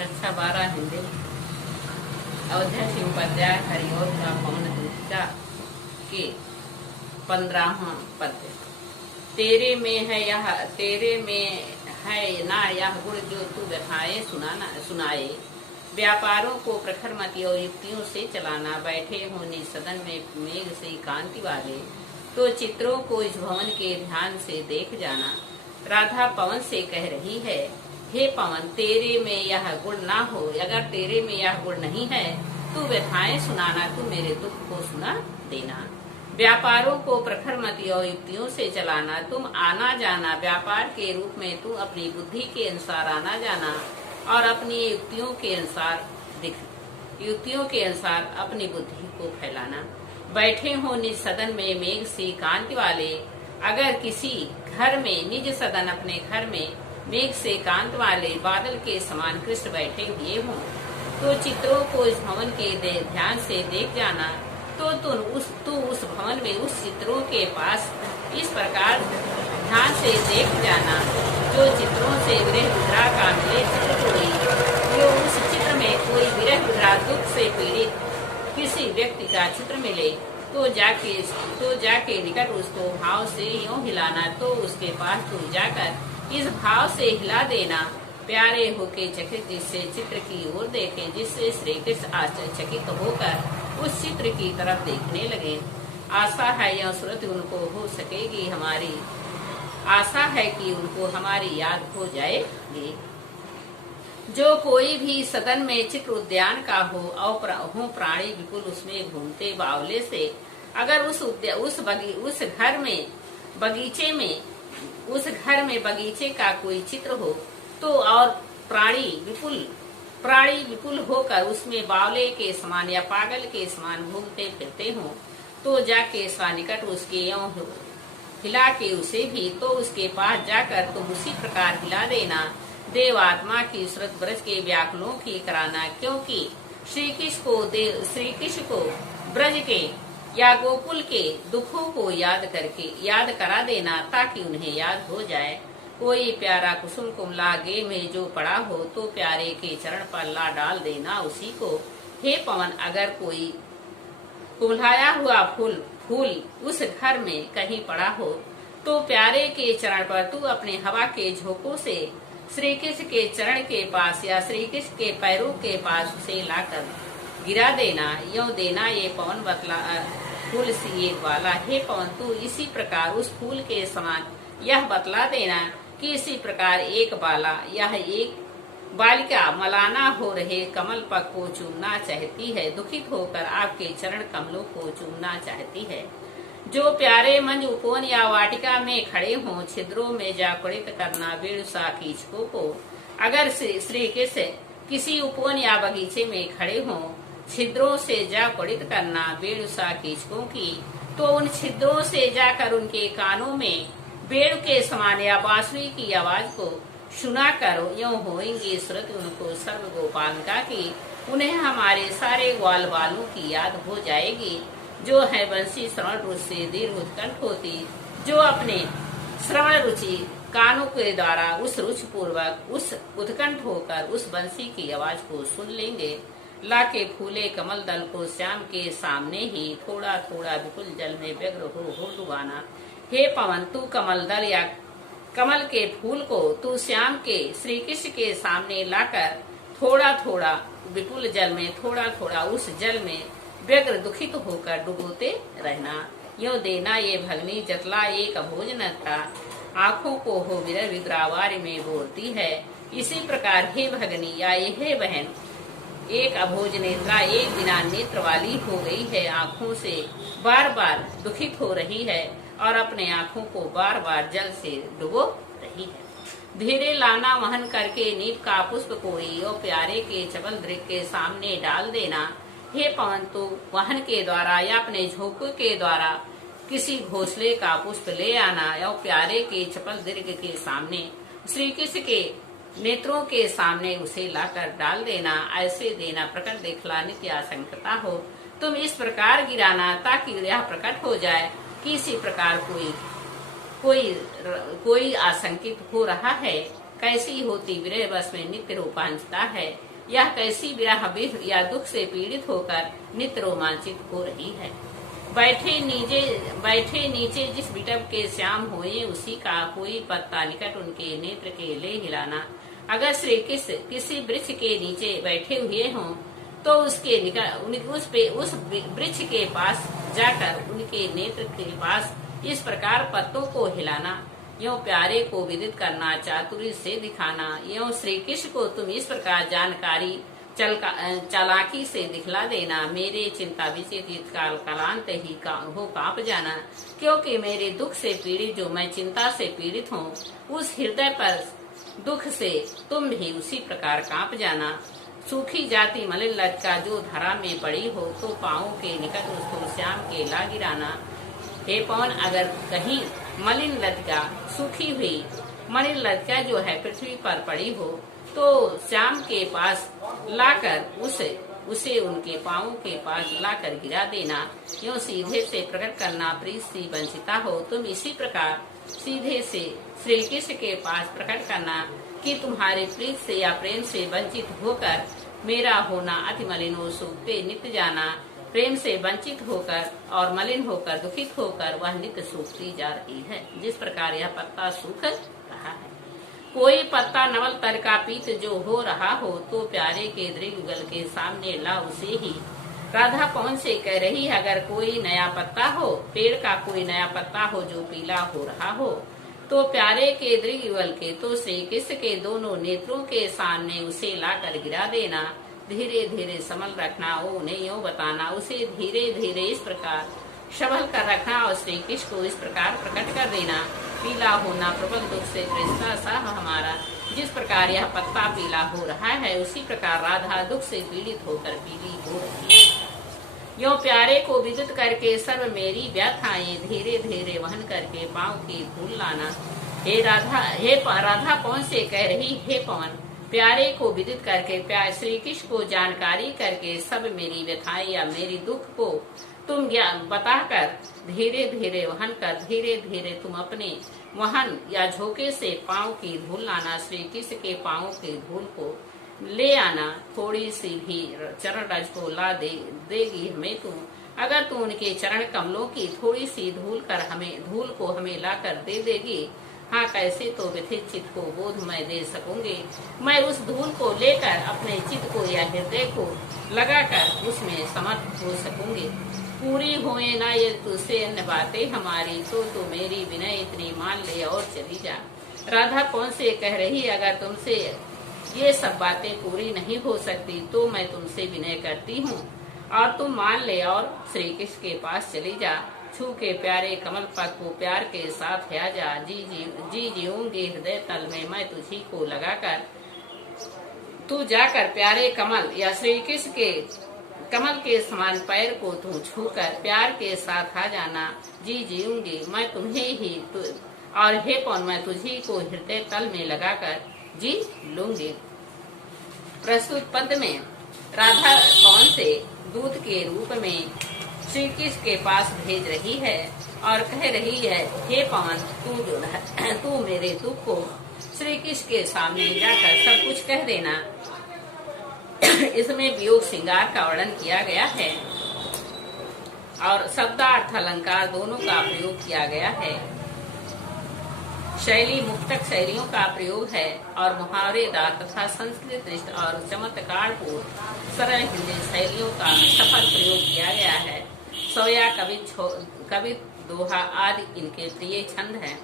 कक्षा 12 हिंदी। अयोध्या सिंह हरिओम का पवन दूतिका के 15वां पद्य। तेरे में है ना यह गुण जो तू व्यथाएं सुनाए। व्यापारों को प्रखर मति और युक्तियों से चलाना। बैठे हो निज सदन में मेघ से कांति वाले, तो चित्रों को इस भवन के ध्यान से देख जाना। राधा पवन से कह रही है, हे पवन, तेरे में यह गुण ना हो, अगर तेरे में यह गुण नहीं है, तू व्यथाएं सुनाना, तू मेरे दुख को सुना देना। व्यापारों को प्रखर मति और युक्तियों से चलाना। तुम आना जाना व्यापार के रूप में तू अपनी बुद्धि के अनुसार आना जाना और अपनी युक्तियों के अनुसार अपनी बुद्धि को फैलाना। बैठे हो निज सदन में मेघ से कांति वाले, अगर किसी घर में निज सदन अपने घर में मेघ से कांत वाले बादल के समान कृष्ण बैठे हुए हों, तो चित्रों को इस भवन के ध्यान से देख जाना। तो तू उस भवन में उस चित्रों के पास इस प्रकार ध्यान से देख जाना, जो चित्रों से विरह विद्रा का मिले चित्र कोई, जो उस चित्र में कोई विरह विद्रा दुख से पीड़ित किसी व्यक्ति का चित्र मिले, तो जाके निकट उसको भाव से यूं हिलाना। तो उसके पास तू जाकर इस भाव से हिला देना, प्यारे होके चकित जिससे चित्र की ओर देखें, जिससे श्री कृष्ण आश्चर्यचकित होकर उस चित्र की तरफ देखने लगे। आशा है यह सूरत उनको हो सकेगी हमारी, आशा है कि उनको हमारी याद हो जाएगी। जो कोई भी सदन में चित्र उद्यान का हो और हो प्राणी विपुल उसमें घूमते बावले से, अगर उस घर में बगीचे का कोई चित्र हो, तो और प्राणी विपुल होकर उसमें बावले के समान या पागल के समान घूमते फिरते हो, तो जाके स्वानिकट उसके यों हिला के उसे भी, तो उसके पास जाकर तुम उसी प्रकार हिला देना। देवात्मा की सूरत ब्रज के व्याकुलों की कराना, क्योंकि श्री कृष्ण को ब्रज के या गोकुल के दुखों को याद करा देना, ताकि उन्हें याद हो जाए। कोई प्यारा कुसुम कुमला गे में जो पड़ा हो, तो प्यारे के चरण पर ला डाल देना उसी को। हे पवन, अगर कोई कुम्हलाया हुआ फूल उस घर में कहीं पड़ा हो, तो प्यारे के चरण पर तू अपने हवा के झोंकों से श्री कृष्ण के चरण के पास या श्री कृष्ण के पैरों के पास उसे लाकर गिरा देना। यों देना ये पवन बतला फूल सी एक वाला। हे पवन, तू इसी प्रकार उस फूल के समान यह बतला देना कि इसी प्रकार एक बालिका मलाना हो रहे कमल पग को चूमना चाहती है, दुखित होकर आपके चरण कमलों को चूमना चाहती है। जो प्यारे मंज उपवन या वाटिका में खड़े हों, छिद्रों में जा कुड़ित करना वेणुसा कीचकों को। अगर श्री कृष्ण किसी उपवन या बगीचे में खड़े हों, छिद्रों से जा कुड़ित करना वेणुसा कीचकों की, तो उन छिद्रों से जाकर उनके कानों में वेणु के समान या बांसुरी की आवाज को सुना करो। यूं होएंगे सूरत उनको सर्व गोपालिका की, उन्हें हमारे सारे ग्वाल बालों की याद हो जाएगी। जो है बंसी श्रवण रुचि से दीर्घ उत्कंठ होती, जो अपने श्रवण रुचि कानों के द्वारा उस रुचि पूर्वक उस उत्कंठ होकर उस बंसी की आवाज को सुन लेंगे। लाके फूले कमल दल को श्याम के सामने ही थोड़ा थोड़ा विपुल जल में व्यग्र हो डुबाना। हे पवन, तू कमल दल या कमल के फूल को तू श्याम के श्री कृष्ण के सामने लाकर थोड़ा थोड़ा विपुल जल में थोड़ा थोड़ा उस जल में व्यग्र दुखित होकर डुबोते रहना। यो देना ये भगनी जतला एक अभोज नेत्रा, आँखों को हो विरह विद्रावार में बोलती है। इसी प्रकार हे भगनी या हे बहन, एक अभोज नेत्रा एक बिना नेत्र वाली हो गई है, आँखों से बार बार दुखित हो रही है और अपने आँखों को बार बार जल से डुबो रही है। धीरे लाना वहन करके नीप का पुष्प कोई, और प्यारे के चपल दृक के सामने डाल देना। हे पवन, तो वहन के द्वारा या अपने झोंके के द्वारा किसी घोंसले का पुष्प ले आना, और प्यारे के चपल दीर्घ के सामने श्री कृष्ण के नेत्रों के सामने उसे लाकर डाल देना। ऐसे देना प्रकट देखला नित्य आशंकता हो। तुम इस प्रकार गिराना ताकि यह प्रकट हो जाए कि इसी प्रकार कोई आशंकित हो रहा है, कैसी होती विरह बस में नित्य रोमांचता है। यह कैसी विरह विरह या दुख से पीड़ित होकर नित्य रोमांचित हो रही है। बैठे नीचे जिस बिटप के श्याम होए, उसी का कोई पत्ता निकट उनके नेत्र के ले हिलाना। अगर श्री कृष्ण किसी वृक्ष के नीचे बैठे हुए हों तो उसके निकट उस वृक्ष के पास जाकर उनके नेत्र के पास इस प्रकार पत्तों को हिलाना, यों प्यारे को विदित करना, चातुर्य से दिखाना। यों श्री कृष्ण को तुम इस प्रकार जानकारी चालाकी से दिखला देना। मेरे चिंता विचेत काल कालांत ही हो कांप जाना, क्योंकि मेरे दुख से पीड़ित जो मैं चिंता से पीड़ित हूँ, उस हृदय पर दुख से तुम भी उसी प्रकार कांप जाना। सूखी जाती मलिन लटका जो धरा में पड़ी हो, तो पाँवों के निकट उसको श्याम के ला गिराना। हे पवन, अगर कहीं मलिन लटका सूखी हुई मलिन लटका जो है पृथ्वी पर पड़ी हो, तो श्याम के पास लाकर उसे उनके पाँवों के पास लाकर गिरा देना। यूँ सीधे से प्रकट करना प्रीत सी वंचिता हो। तुम इसी प्रकार सीधे से श्री कृष्ण के पास प्रकट करना कि तुम्हारे प्रीत से या प्रेम से वंचित होकर मेरा होना अति मलिन हो सूखते नित्य जाना। प्रेम से वंचित होकर और मलिन होकर दुखित होकर वह नित्य सूखती जा रही है। जिस प्रकार यह पत्ता सूख रहा है। कोई पत्ता नवल तर का पीत जो हो रहा हो, तो प्यारे के दृगुगल के सामने ला उसे ही। राधा पवन से कह रही, अगर कोई नया पत्ता हो, पेड़ का कोई नया पत्ता हो जो पीला हो रहा हो, तो प्यारे के दृगुगल के तो श्री कृष्ण के दोनों नेत्रों के सामने उसे लाकर गिरा देना। धीरे धीरे संभल रखना, उन्हें यूँ बताना, उसे धीरे धीरे इस प्रकार संभल कर रखना और श्री कृष्ण को इस प्रकार प्रकट कर देना। पीला होना प्रबल दुख से कृष्णा सा हमारा। जिस प्रकार यह पत्ता पीला हो रहा है, उसी प्रकार राधा दुख से पीड़ित होकर पीली हो रही है। यों प्यारे को विदित करके सर्व मेरी व्यथाएं धीरे धीरे वहन करके पाँव की धूल लाना। हे राधा पवन से कह रही, हे पवन, प्यारे को विदित करके श्री कृष्ण को जानकारी करके सब मेरी व्यथाएं या मेरी दुख को तुम ज्ञान बताकर धीरे धीरे वहन कर धीरे धीरे तुम अपने वहन या झोंके से पाँव की धूल लाना। श्री कृष्ण के पाँव की धूल को ले आना। थोड़ी सी भी चरण रज को ला देगी हमें तुम, अगर तू उनके चरण कमलों की थोड़ी सी धूल को हमें लाकर दे देगी। हाँ, कैसे तो व्यथित चित्त को बोध मैं दे सकूंगी। मैं उस धूल को लेकर अपने चित्त को या हृदय को लगाकर उसमें समर्थ हो सकूंगी। पूरी होए ना ये तुझसे अन्य बातें हमारी, तो मेरी विनय इतनी मान ले और चली जा। राधा कौन से कह रही, अगर तुमसे ये सब बातें पूरी नहीं हो सकती तो मैं तुमसे विनय करती हूँ और तुम मान ले और श्री कृष्ण के पास चली जा। छू के प्यारे कमल पग को प्यार के साथ आ जा। जी जीऊंगी हृदय तल में मैं तुझी को लगाकर। तू जाकर प्यारे कमल या श्री कृष्ण के कमल के समान पैर को तू छूकर प्यार के साथ आ जाना। जी जीऊंगी मैं तुम्हें ही और हे पवन, मैं तुझी को हृदय तल में लगाकर जी लूंगी। प्रस्तुत पद में राधा पवन से दूत के रूप में श्री कृष्ण के पास भेज रही है और कह रही है, हे पवन, तू मेरे दुख को श्री कृष्ण के सामने जाकर सब कुछ कह देना। इसमें वियोग श्रृंगार का वर्णन किया गया है और शब्दार्थ अलंकार दोनों का प्रयोग किया गया है। शैली मुक्तक शैलियों का प्रयोग है और मुहावरेदार तथा संस्कृत निष्ठ और चमत्कारपूर्ण सरल हिंदी शैलियों का सफल प्रयोग किया गया है। सोया, कवि, दोहा आदि इनके प्रिय छंद हैं।